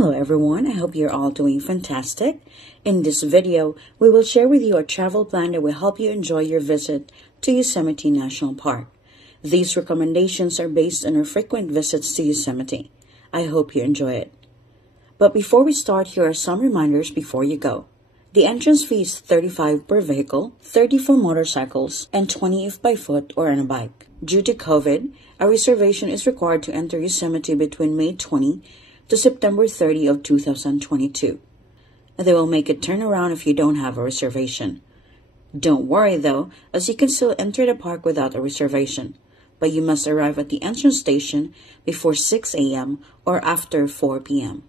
Hello everyone, I hope you're all doing fantastic. In this video, we will share with you a travel plan that will help you enjoy your visit to Yosemite National Park. These recommendations are based on our frequent visits to Yosemite. I hope you enjoy it. But before we start, here are some reminders before you go. The entrance fee is $35 per vehicle, $30 for motorcycles, and $20 if by foot or on a bike. Due to COVID, a reservation is required to enter Yosemite between May 20 to September 30 of 2022. They will make a turnaround if you don't have a reservation. Don't worry though, as you can still enter the park without a reservation, but you must arrive at the entrance station before 6 a.m. or after 4 p.m.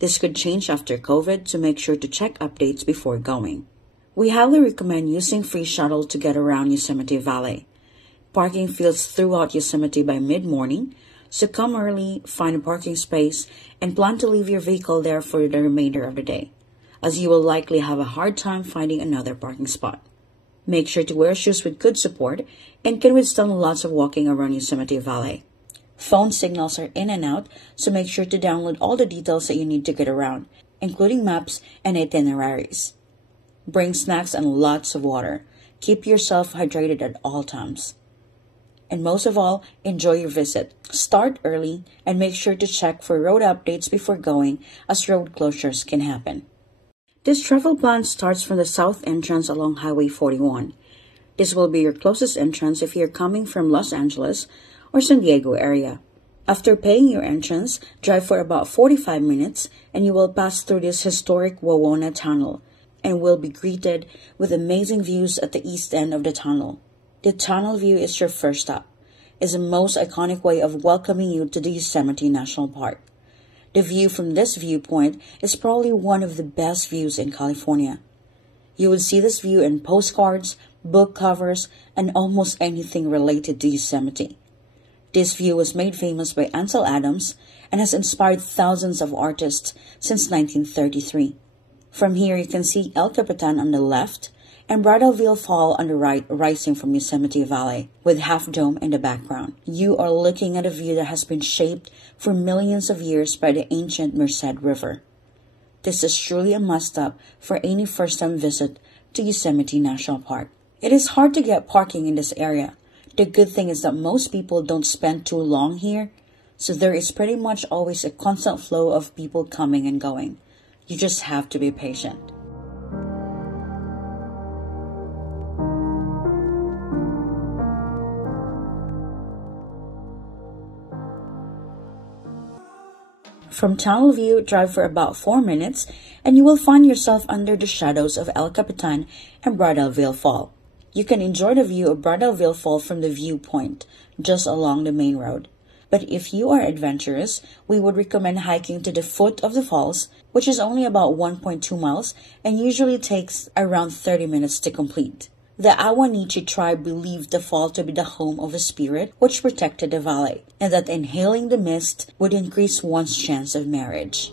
This could change after COVID, so make sure to check updates before going. We highly recommend using free shuttle to get around Yosemite Valley. Parking fills throughout Yosemite by mid-morning, so come early, find a parking space, and plan to leave your vehicle there for the remainder of the day, as you will likely have a hard time finding another parking spot. Make sure to wear shoes with good support and can withstand lots of walking around Yosemite Valley. Phone signals are in and out, so make sure to download all the details that you need to get around, including maps and itineraries. Bring snacks and lots of water. Keep yourself hydrated at all times. And most of all, enjoy your visit. Start early and make sure to check for road updates before going, as road closures can happen. This travel plan starts from the south entrance along Highway 41. This will be your closest entrance if you're coming from Los Angeles or San Diego area. After paying your entrance, drive for about 45 minutes and you will pass through this historic Wawona tunnel and will be greeted with amazing views at the east end of the tunnel. The tunnel view is your first stop. It's the most iconic way of welcoming you to the Yosemite National Park. The view from this viewpoint is probably one of the best views in California. You would see this view in postcards, book covers, and almost anything related to Yosemite. This view was made famous by Ansel Adams and has inspired thousands of artists since 1933. From here, you can see El Capitan on the left and Bridalveil Fall on the right, rising from Yosemite Valley with Half Dome in the background. You are looking at a view that has been shaped for millions of years by the ancient Merced River. This is truly a must-stop for any first-time visit to Yosemite National Park. It is hard to get parking in this area. The good thing is that most people don't spend too long here, so there is pretty much always a constant flow of people coming and going. You just have to be patient. From tunnel view, drive for about 4 minutes and you will find yourself under the shadows of El Capitan and Bridalveil Fall. You can enjoy the view of Bridalveil Fall from the viewpoint, just along the main road. But if you are adventurous, we would recommend hiking to the foot of the falls, which is only about 1.2 miles and usually takes around 30 minutes to complete. The Wawona tribe believed the fall to be the home of a spirit which protected the valley, and that inhaling the mist would increase one's chance of marriage.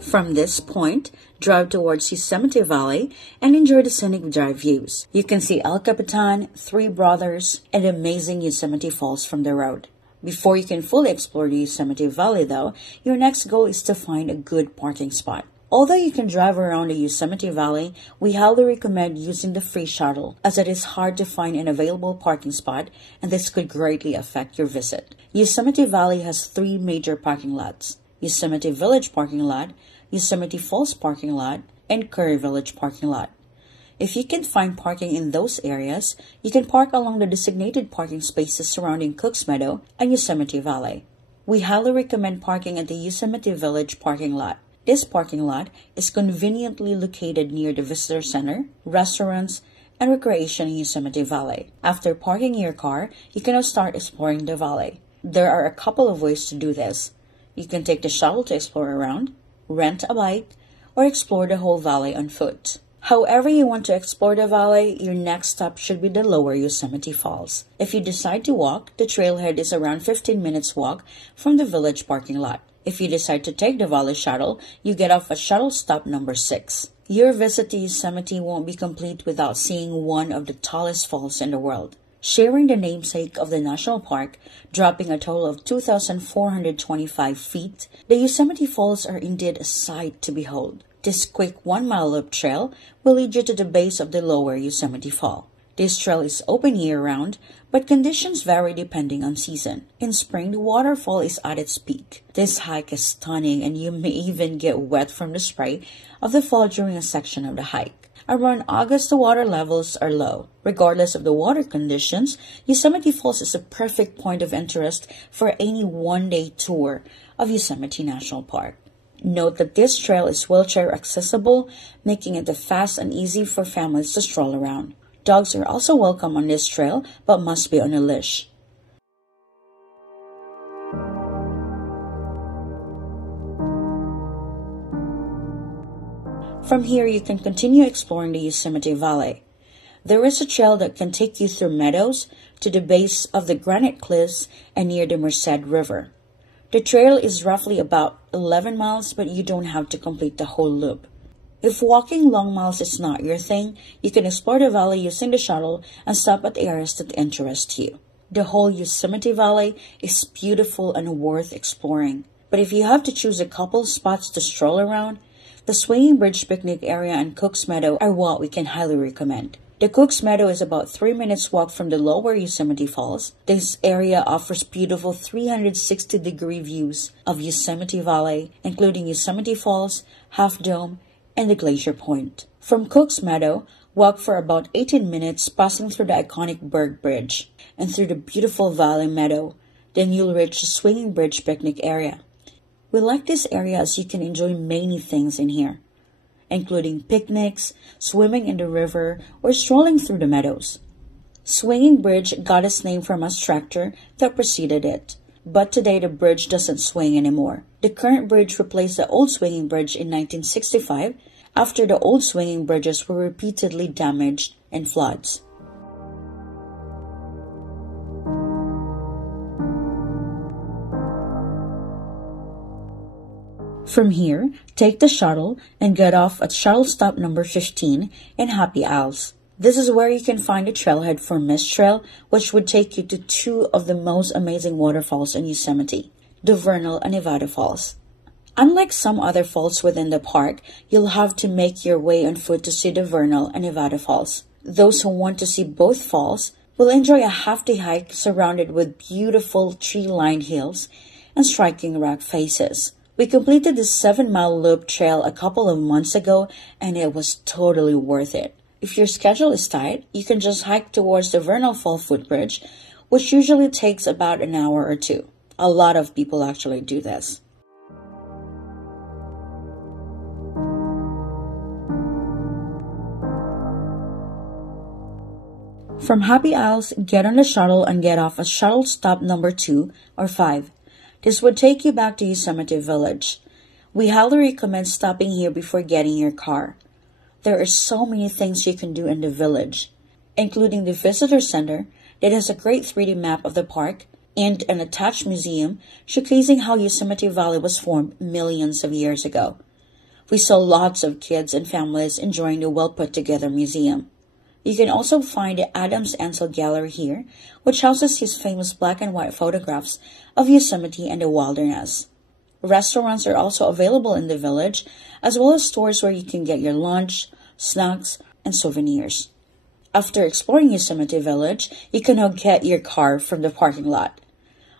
From this point, drive towards Yosemite Valley and enjoy the scenic drive views. You can see El Capitan, Three Brothers, and amazing Yosemite Falls from the road. Before you can fully explore the Yosemite Valley though, your next goal is to find a good parking spot. Although you can drive around the Yosemite Valley, we highly recommend using the free shuttle, as it is hard to find an available parking spot and this could greatly affect your visit. Yosemite Valley has 3 major parking lots: Yosemite Village parking lot, Yosemite Falls parking lot, and Curry Village parking lot. If you can find parking in those areas, you can park along the designated parking spaces surrounding Cook's Meadow and Yosemite Valley. We highly recommend parking at the Yosemite Village parking lot. This parking lot is conveniently located near the visitor center, restaurants, and recreation in Yosemite Valley. After parking your car, you can now start exploring the valley. There are a couple of ways to do this. You can take the shuttle to explore around, rent a bike, or explore the whole valley on foot. However you want to explore the valley, your next stop should be the lower Yosemite Falls. If you decide to walk, the trailhead is around 15 minutes walk from the village parking lot. If you decide to take the Valley Shuttle, you get off at shuttle stop number 6. Your visit to Yosemite won't be complete without seeing one of the tallest falls in the world. Sharing the namesake of the national park, dropping a total of 2,425 feet, the Yosemite Falls are indeed a sight to behold. This quick 1-mile loop trail will lead you to the base of the lower Yosemite Fall. This trail is open year-round, but conditions vary depending on season. In spring, the waterfall is at its peak. This hike is stunning, and you may even get wet from the spray of the fall during a section of the hike. Around August, the water levels are low. Regardless of the water conditions, Yosemite Falls is a perfect point of interest for any one-day tour of Yosemite National Park. Note that this trail is wheelchair accessible, making it fast and easy for families to stroll around. Dogs are also welcome on this trail, but must be on a leash. From here, you can continue exploring the Yosemite Valley. There is a trail that can take you through meadows to the base of the granite cliffs and near the Merced River. The trail is roughly about 11 miles, but you don't have to complete the whole loop. If walking long miles is not your thing, you can explore the valley using the shuttle and stop at areas that interest you. The whole Yosemite Valley is beautiful and worth exploring. But if you have to choose a couple spots to stroll around, the Swinging Bridge picnic area and Cook's Meadow are what we can highly recommend. The Cook's Meadow is about 3 minutes walk from the lower Yosemite Falls. This area offers beautiful 360-degree views of Yosemite Valley, including Yosemite Falls, Half Dome, and the Glacier Point. From Cook's Meadow, walk for about 18 minutes passing through the iconic Berg Bridge and through the beautiful Valley Meadow. Then you'll reach the Swinging Bridge picnic area. We like this area as you can enjoy many things in here, including picnics, swimming in the river, or strolling through the meadows. Swinging Bridge got its name from a tractor that preceded it, but today the bridge doesn't swing anymore. The current bridge replaced the old swinging bridge in 1965 after the old swinging bridges were repeatedly damaged in floods. From here, take the shuttle and get off at shuttle stop number 15 in Happy Isles. This is where you can find a trailhead for Mist Trail, which would take you to two of the most amazing waterfalls in Yosemite, the Vernal and Nevada Falls. Unlike some other falls within the park, you'll have to make your way on foot to see the Vernal and Nevada Falls. Those who want to see both falls will enjoy a half-day hike surrounded with beautiful tree-lined hills and striking rock faces. We completed this 7-mile loop trail a couple of months ago, and it was totally worth it. If your schedule is tight, you can just hike towards the Vernal Fall footbridge, which usually takes about an hour or two. A lot of people actually do this. From Happy Isles, get on the shuttle and get off at shuttle stop number 2 or 5. This would take you back to Yosemite Village. We highly recommend stopping here before getting your car. There are so many things you can do in the village, including the visitor center that has a great 3D map of the park and an attached museum showcasing how Yosemite Valley was formed millions of years ago. We saw lots of kids and families enjoying the well-put-together museum. You can also find the Adams Ansel Gallery here, which houses his famous black and white photographs of Yosemite and the wilderness. Restaurants are also available in the village, as well as stores where you can get your lunch, snacks, and souvenirs. After exploring Yosemite Village, you can now get your car from the parking lot.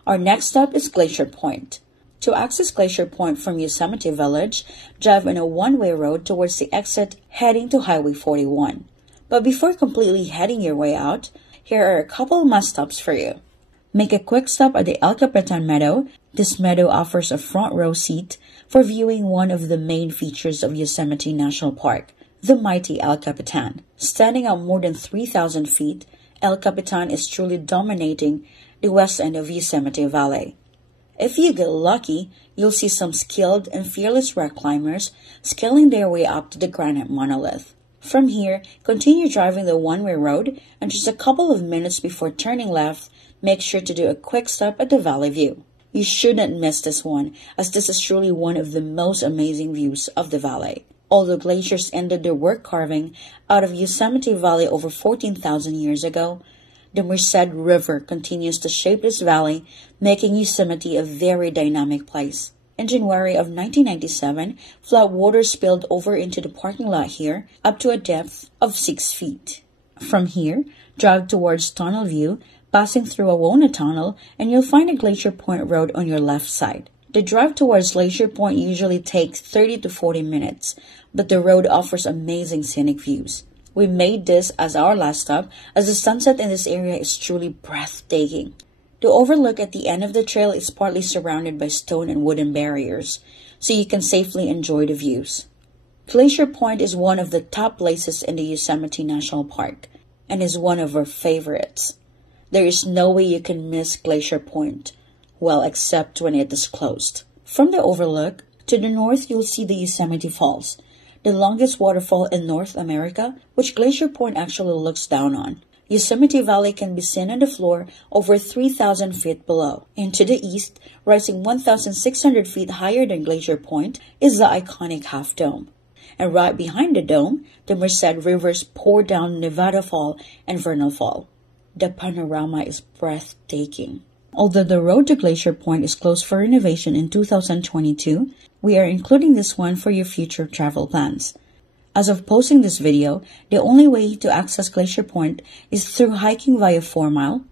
Our next stop is Glacier Point. To access Glacier Point from Yosemite Village, drive on a one-way road towards the exit heading to Highway 41. But before completely heading your way out, here are a couple must-stops for you. Make a quick stop at the El Capitan Meadow. This meadow offers a front row seat for viewing one of the main features of Yosemite National Park, the mighty El Capitan. Standing at more than 3,000 feet, El Capitan is truly dominating the west end of Yosemite Valley. If you get lucky, you'll see some skilled and fearless rock climbers scaling their way up to the granite monolith. From here, continue driving the one-way road, and just a couple of minutes before turning left, make sure to do a quick stop at the Valley View. You shouldn't miss this one, as this is truly one of the most amazing views of the valley. Although glaciers ended their work carving out of Yosemite Valley over 14,000 years ago, The Merced River continues to shape this valley, making Yosemite a very dynamic place. In January of 1997, flood water spilled over into the parking lot here, up to a depth of 6 feet. From here, drive towards Tunnel View, passing through Wawona Tunnel, and you'll find a Glacier Point Road on your left side. The drive towards Glacier Point usually takes 30 to 40 minutes, but the road offers amazing scenic views. We made this as our last stop, as the sunset in this area is truly breathtaking. The overlook at the end of the trail is partly surrounded by stone and wooden barriers, so you can safely enjoy the views. Glacier Point is one of the top places in the Yosemite National Park, and is one of our favorites. There is no way you can miss Glacier Point, well, except when it is closed. From the overlook, to the north you'll see the Yosemite Falls, the longest waterfall in North America, which Glacier Point actually looks down on. Yosemite Valley can be seen on the floor over 3,000 feet below. And to the east, rising 1,600 feet higher than Glacier Point, is the iconic Half Dome. And right behind the dome, the Merced Rivers pour down Nevada Fall and Vernal Fall. The panorama is breathtaking. Although the road to Glacier Point is closed for renovation in 2022, we are including this one for your future travel plans. As of posting this video, the only way to access Glacier Point is through hiking via 4 Mile,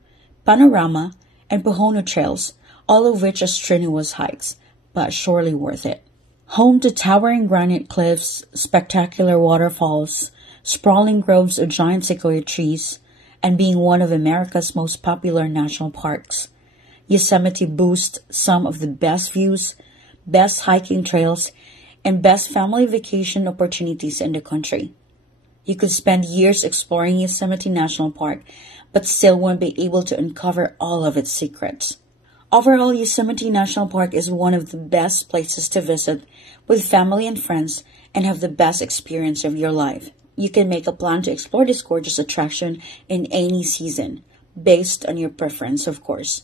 Panorama, and Pohono trails, all of which are strenuous hikes, but surely worth it. Home to towering granite cliffs, spectacular waterfalls, sprawling groves of giant sequoia trees, and being one of America's most popular national parks, Yosemite boasts some of the best views, best hiking trails, and best family vacation opportunities in the country. You could spend years exploring Yosemite National Park, but still won't be able to uncover all of its secrets. Overall, Yosemite National Park is one of the best places to visit with family and friends and have the best experience of your life. You can make a plan to explore this gorgeous attraction in any season, based on your preference, of course.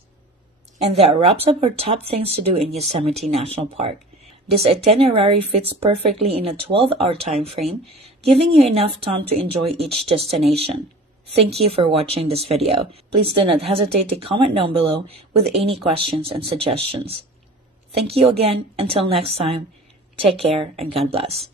And that wraps up our top things to do in Yosemite National Park. This itinerary fits perfectly in a 12-hour time frame, giving you enough time to enjoy each destination. Thank you for watching this video. Please do not hesitate to comment down below with any questions and suggestions. Thank you again. Until next time, take care and God bless.